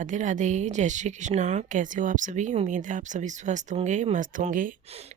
राधे राधे, जय श्री कृष्णा। कैसे हो आप सभी? उम्मीद है आप सभी स्वस्थ होंगे, मस्त होंगे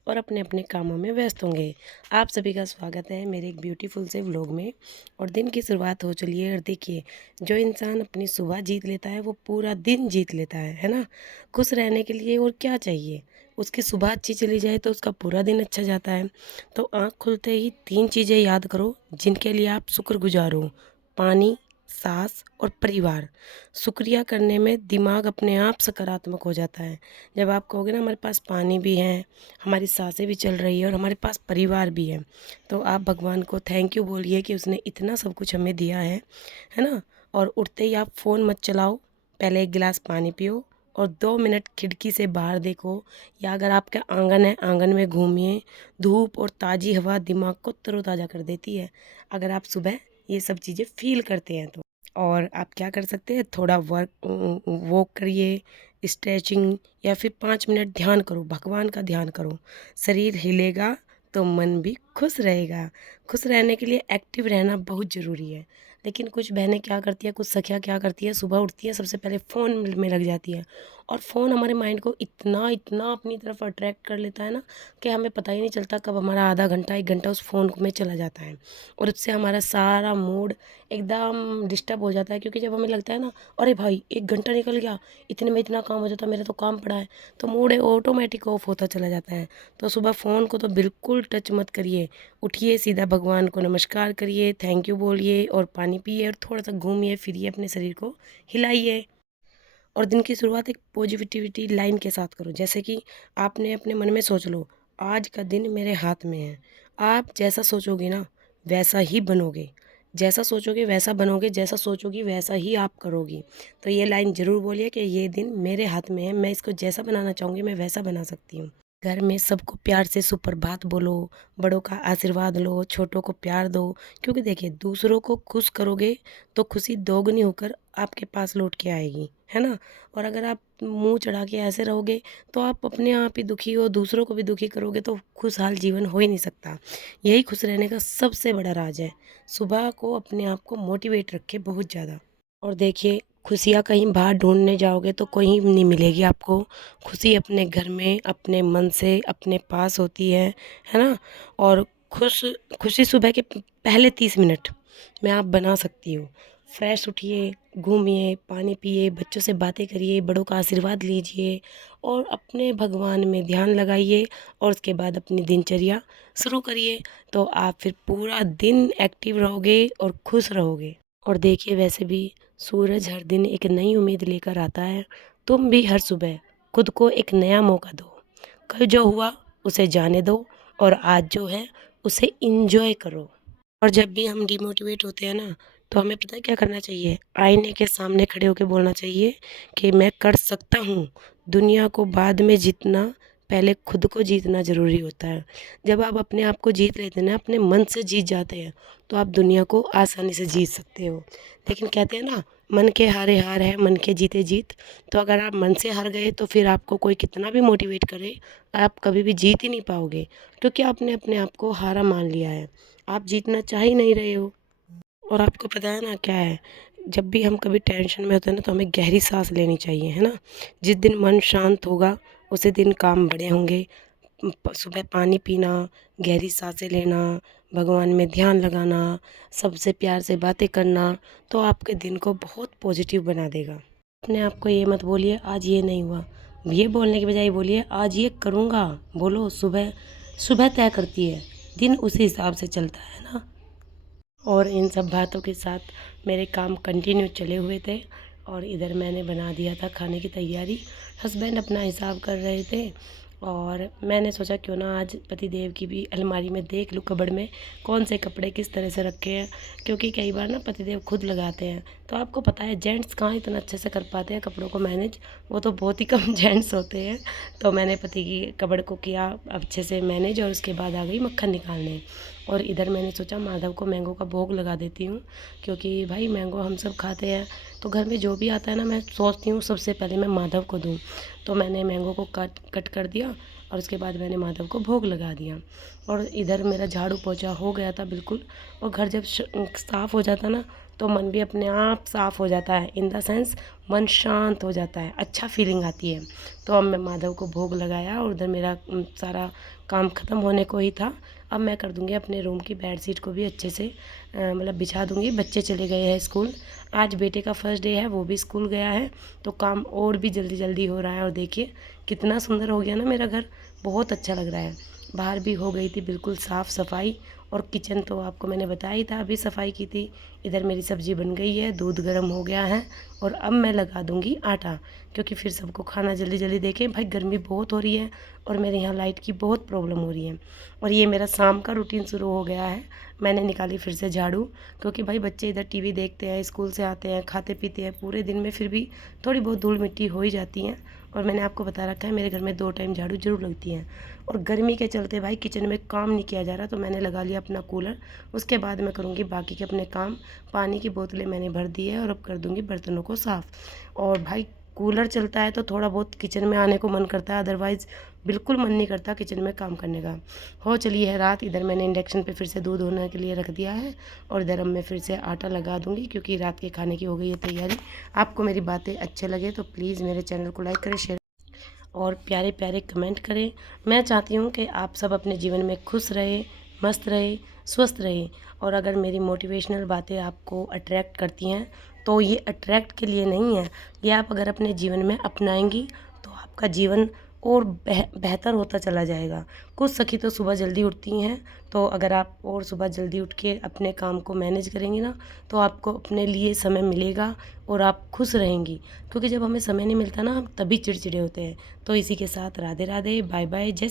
और अपने अपने कामों में व्यस्त होंगे। आप सभी का स्वागत है मेरे एक ब्यूटीफुल से व्लॉग में। और दिन की शुरुआत हो चली है और देखिए, जो इंसान अपनी सुबह जीत लेता है वो पूरा दिन जीत लेता है ना। खुश रहने के लिए और क्या चाहिए, उसकी सुबह अच्छी चली जाए तो उसका पूरा दिन अच्छा जाता है। तो आँख खुलते ही 3 चीज़ें याद करो जिनके लिए आप शुक्रगुजार हो: पानी, सांस और परिवार। शुक्रिया करने में दिमाग अपने आप सकारात्मक हो जाता है। जब आप कहोगे ना हमारे पास पानी भी है, हमारी सांसें भी चल रही है और हमारे पास परिवार भी है, तो आप भगवान को थैंक यू बोलिए कि उसने इतना सब कुछ हमें दिया है ना। और उठते ही आप फ़ोन मत चलाओ, पहले एक गिलास पानी पियो और 2 मिनट खिड़की से बाहर देखो, या अगर आपका आंगन है आंगन में घूमिए। धूप और ताज़ी हवा दिमाग को तरोताज़ा कर देती है, अगर आप सुबह ये सब चीज़ें फील करते हैं तो। और आप क्या कर सकते हैं, थोड़ा वॉक करिए, स्ट्रेचिंग, या फिर 5 मिनट ध्यान करो, भगवान का ध्यान करो। शरीर हिलेगा तो मन भी खुश रहेगा। खुश रहने के लिए एक्टिव रहना बहुत ज़रूरी है। लेकिन कुछ बहनें क्या करती हैं, कुछ सखियाँ क्या करती हैं, सुबह उठती हैं सबसे पहले फ़ोन में लग जाती हैं। और फ़ोन हमारे माइंड को इतना इतना अपनी तरफ अट्रैक्ट कर लेता है ना, कि हमें पता ही नहीं चलता कब हमारा आधा घंटा 1 घंटा उस फ़ोन में चला जाता है। और उससे हमारा सारा मूड एकदम डिस्टर्ब हो जाता है, क्योंकि जब हमें लगता है ना, अरे भाई 1 घंटा निकल गया, इतने में इतना काम हो जाता, मेरा तो काम पड़ा है, तो मूड ऑटोमेटिक ऑफ होता चला जाता है। तो सुबह फ़ोन को तो बिल्कुल टच मत करिए। उठिए, सीधा भगवान को नमस्कार करिए, थैंक यू बोलिए और पानी पिए और थोड़ा सा घूमिए फिरिए, अपने शरीर को हिलाइए। और दिन की शुरुआत एक पॉजिटिविटी लाइन के साथ करो, जैसे कि आपने अपने मन में सोच लो, आज का दिन मेरे हाथ में है। आप जैसा सोचोगे ना वैसा ही बनोगे, जैसा सोचोगे वैसा बनोगे, जैसा सोचोगी वैसा ही आप करोगी। तो ये लाइन ज़रूर बोलिए कि ये दिन मेरे हाथ में है, मैं इसको जैसा बनाना चाहूँगी मैं वैसा बना सकती हूँ। घर में सबको प्यार से सुप्रभात बोलो, बड़ों का आशीर्वाद लो, छोटों को प्यार दो। क्योंकि देखिए, दूसरों को खुश करोगे तो खुशी दोगुनी होकर आपके पास लौट के आएगी, है ना। और अगर आप मुंह चढ़ा के ऐसे रहोगे तो आप अपने आप ही दुखी हो, दूसरों को भी दुखी करोगे, तो खुशहाल जीवन हो ही नहीं सकता। यही खुश रहने का सबसे बड़ा राज है। सुबह को अपने आप को मोटिवेट रखे बहुत ज़्यादा। और देखिए, खुशियाँ कहीं बाहर ढूँढने जाओगे तो कहीं नहीं मिलेगी आपको। खुशी अपने घर में, अपने मन से, अपने पास होती है ना। और खुशी सुबह के पहले 30 मिनट में आप बना सकती हो। फ्रेश उठिए, घूमिए, पानी पिए, बच्चों से बातें करिए, बड़ों का आशीर्वाद लीजिए और अपने भगवान में ध्यान लगाइए। और उसके बाद अपनी दिनचर्या शुरू करिए, तो आप फिर पूरा दिन एक्टिव रहोगे और खुश रहोगे। और देखिए, वैसे भी सूरज हर दिन एक नई उम्मीद लेकर आता है। तुम भी हर सुबह खुद को एक नया मौका दो। कल जो हुआ उसे जाने दो और आज जो है उसे इंजॉय करो। और जब भी हम डिमोटिवेट होते हैं ना, तो हमें पता है क्या करना चाहिए? आईने के सामने खड़े होकर बोलना चाहिए कि मैं कर सकता हूँ। दुनिया को बाद में जीतना, पहले खुद को जीतना ज़रूरी होता है। जब आप अपने आप को जीत लेते हैं ना, अपने मन से जीत जाते हैं, तो आप दुनिया को आसानी से जीत सकते हो। लेकिन कहते हैं ना, मन के हारे हार है, मन के जीते जीत। तो अगर आप मन से हार गए तो फिर आपको कोई कितना भी मोटिवेट करे, आप कभी भी जीत ही नहीं पाओगे, क्योंकि आपने अपने आप को हारा मान लिया है। आप जीतना चाह ही नहीं रहे हो। और आपको पता है ना क्या है, जब भी हम कभी टेंशन में होते हैं ना, तो हमें गहरी सांस लेनी चाहिए, है ना। जिस दिन मन शांत होगा उसी दिन काम बड़े होंगे। सुबह पानी पीना, गहरी सांसें लेना, भगवान में ध्यान लगाना, सबसे प्यार से बातें करना, तो आपके दिन को बहुत पॉजिटिव बना देगा। अपने आप को ये मत बोलिए आज ये नहीं हुआ, ये बोलने के बजाय बोलिए आज ये करूँगा। बोलो, सुबह सुबह तय करती है, दिन उसी हिसाब से चलता है ना। और इन सब बातों के साथ मेरे काम कंटिन्यू चले हुए थे। और इधर मैंने बना दिया था खाने की तैयारी। हस्बैंड अपना हिसाब कर रहे थे और मैंने सोचा क्यों ना आज पतिदेव की भी अलमारी में देख लूँ, कबर्ड में कौन से कपड़े किस तरह से रखे हैं। क्योंकि कई बार ना पतिदेव खुद लगाते हैं, तो आपको पता है जेंट्स कहाँ इतना अच्छे से कर पाते हैं कपड़ों को मैनेज, वो तो बहुत ही कम जेंट्स होते हैं। तो मैंने पति की कबर्ड को किया अच्छे से मैनेज और उसके बाद आ गई मक्खन निकालने। और इधर मैंने सोचा माधव को मैंगो का भोग लगा देती हूँ, क्योंकि भाई मैंगो हम सब खाते हैं, तो घर में जो भी आता है ना, मैं सोचती हूँ सबसे पहले मैं माधव को दूँ। तो मैंने मैंगो को कट कर दिया और उसके बाद मैंने माधव को भोग लगा दिया। और इधर मेरा झाड़ू पोछा हो गया था बिल्कुल। और घर जब साफ़ हो जाता ना, तो तो मन भी अपने आप साफ़ हो जाता है, इन द सेंस मन शांत हो जाता है, अच्छा फीलिंग आती है। तो अब मैं माधव को भोग लगाया और उधर मेरा सारा काम ख़त्म होने को ही था। अब मैं कर दूँगी अपने रूम की बेडशीट को भी अच्छे से मतलब बिछा दूँगी। बच्चे चले गए हैं स्कूल, आज बेटे का फर्स्ट डे है, वो भी स्कूल गया है, तो काम और भी जल्दी जल्दी हो रहा है। और देखिए कितना सुंदर हो गया ना मेरा घर, बहुत अच्छा लग रहा है। बाहर भी हो गई थी बिल्कुल साफ़ सफाई, और किचन तो आपको मैंने बताया ही था, अभी सफाई की थी। इधर मेरी सब्ज़ी बन गई है, दूध गर्म हो गया है, और अब मैं लगा दूँगी आटा, क्योंकि फिर सबको खाना जल्दी जल्दी देखें। भाई गर्मी बहुत हो रही है और मेरे यहाँ लाइट की बहुत प्रॉब्लम हो रही है। और ये मेरा शाम का रूटीन शुरू हो गया है। मैंने निकाली फिर से झाड़ू, क्योंकि भाई बच्चे इधर टीवी देखते हैं, स्कूल से आते हैं, खाते पीते हैं पूरे दिन में, फिर भी थोड़ी बहुत धूल मिट्टी हो ही जाती है। और मैंने आपको बता रखा है मेरे घर में 2 टाइम झाड़ू जरूर लगती है। और गर्मी के चलते भाई किचन में काम नहीं किया जा रहा, तो मैंने लगा लिया अपना कूलर। उसके बाद मैं करूँगी बाकी के अपने काम। पानी की बोतलें मैंने भर दी है और अब कर दूँगी बर्तनों को साफ़। और भाई कूलर चलता है तो थोड़ा बहुत किचन में आने को मन करता है, अदरवाइज़ बिल्कुल मन नहीं करता किचन में काम करने का। हो चली है रात, इधर मैंने इंडक्शन पे फिर से दूध होने के लिए रख दिया है, और इधर अब मैं फिर से आटा लगा दूँगी, क्योंकि रात के खाने की हो गई है तैयारी। आपको मेरी बातें अच्छे लगे तो प्लीज़ मेरे चैनल को लाइक करें, शेयर और प्यारे प्यारे कमेंट करें। मैं चाहती हूँ कि आप सब अपने जीवन में खुश रहे, मस्त रहे, स्वस्थ रहे। और अगर मेरी मोटिवेशनल बातें आपको अट्रैक्ट करती हैं, तो ये अट्रैक्ट के लिए नहीं है, ये आप अगर अपने जीवन में अपनाएंगी तो आपका जीवन और बेहतर होता चला जाएगा। कुछ सखी तो सुबह जल्दी उठती हैं, तो अगर आप और सुबह जल्दी उठ के अपने काम को मैनेज करेंगी ना, तो आपको अपने लिए समय मिलेगा और आप खुश रहेंगी। क्योंकि जब हमें समय नहीं मिलता ना, हम तभी चिड़चिड़े होते हैं। तो इसी के साथ राधे राधे, बाय बाय, जय